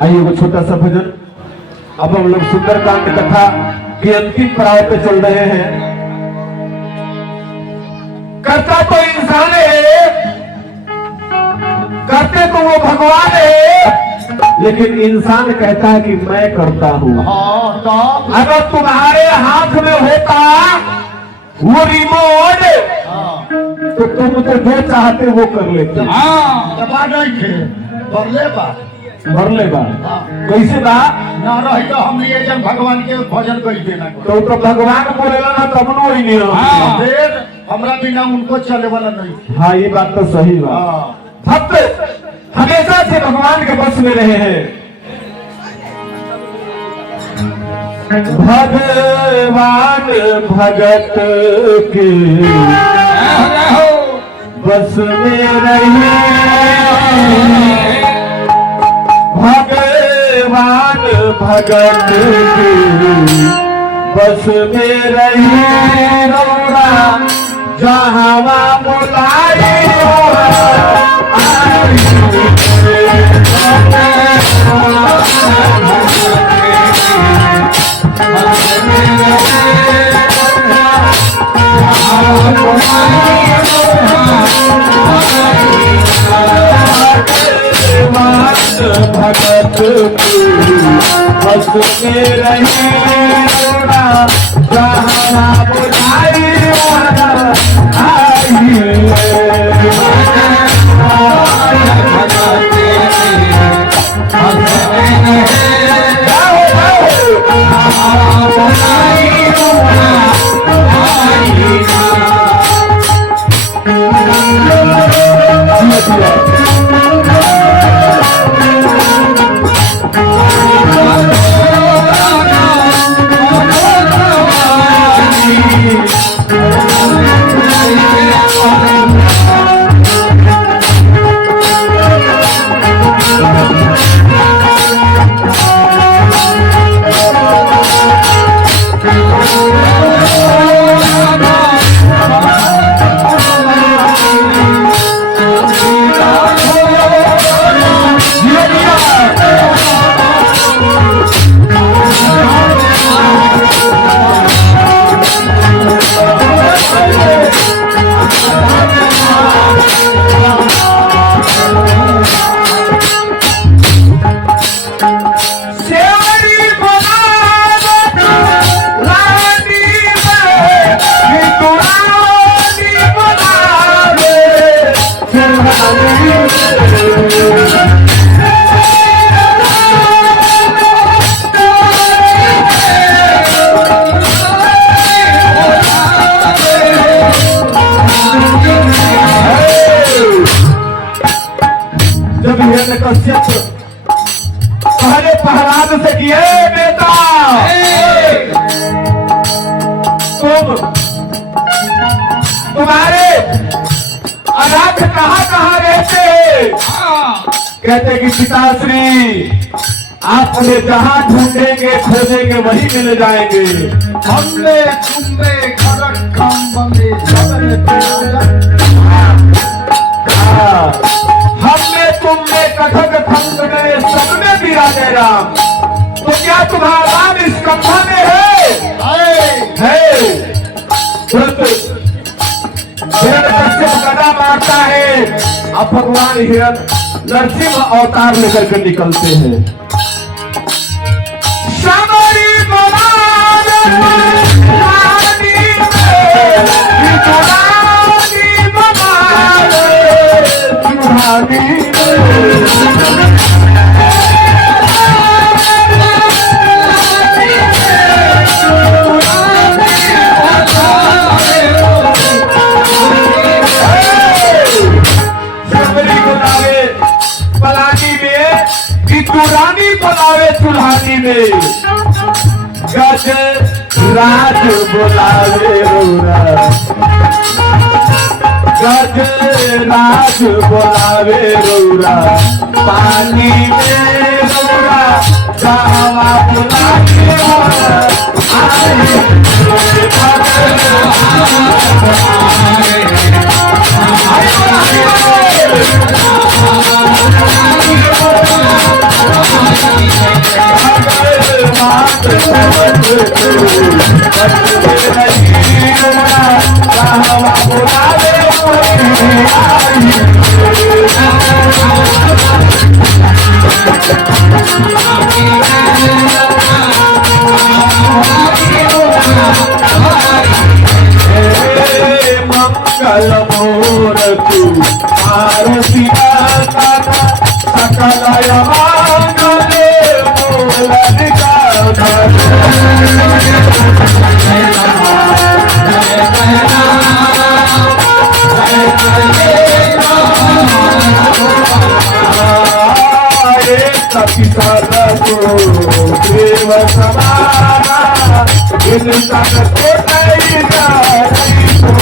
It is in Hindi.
आइए वो छोटा सा भजन। अब हम लोग सुंदरकांड कथा के अंतिम पड़ाव पे चल रहे हैं। करता तो इंसान है, करते तो वो भगवान है, लेकिन इंसान कहता है कि मैं करता हूं। अगर तुम्हारे हाथ में होता वो रिमोट तो तुम तो जो चाहते वो कर लेते। भर लेगा कैसे बा ना रही तो हम लिए जन भगवान के भजन कर देना तो भगवान बोलेला ना तब नो ही नहीं फिर हमरा बिना उनको चले वाला नहीं। हाँ ये बात तो सही बात। भक्त हमेशा से भगवान के बस में रहे हैं। भगवान भगत के बस में रहे, भगवान भगत के बस में रहे, जहाँ बुलाए भगत बस में रहे, जहाँ बुलाए पहले प्रहलाद से किए बेटा तुम्हारे अनाथ कहाँ रहते? कहते कि पिताश्री आप उन्हें जहाँ ढूंढेंगे खोजेंगे वहीं मिल जाएंगे। हमने तुमने खड़क काम बंदे हमने तुमने कथक खंड में सब में विराजे राम। तो क्या तुम्हारा नाम इस कथा में है? हिरण्यकश्यप गदा मारता है, अब भगवान हिरण नरसिंह अवतार लेकर के निकलते हैं। रानी बुलावे चुल्हानी में, गज राज बुलावे रोरा, गज राज बुलावे रोरा, पानी में रोरा, जहाँ बुलावे मंगल मूर्ति आरती सकलय मंगले सखी सरसो देव समाना इन तन को नहीं जा